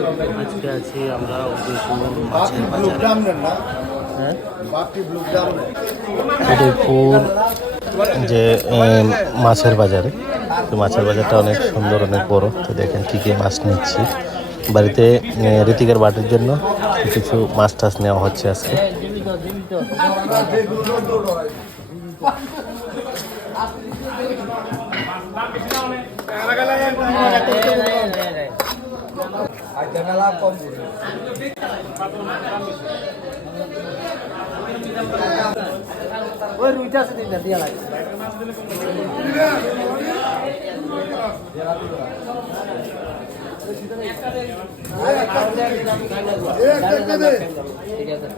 আজকে আছি আমরা মাছের বাজারে। হ্যাঁ, উদয়পুর যে মাছের বাজারে, তো মাছের বাজারটা অনেক সুন্দর, অনেক বড়। তো দেখেন কী কী মাছ নিচ্ছি। বাড়িতে ঋতিকার বাটির জন্য কিছু মাছ টাছ নেওয়া হচ্ছে আজকে। ওই রুইটা আছে তিনটা দিয়া লাগে ঠিক আছে।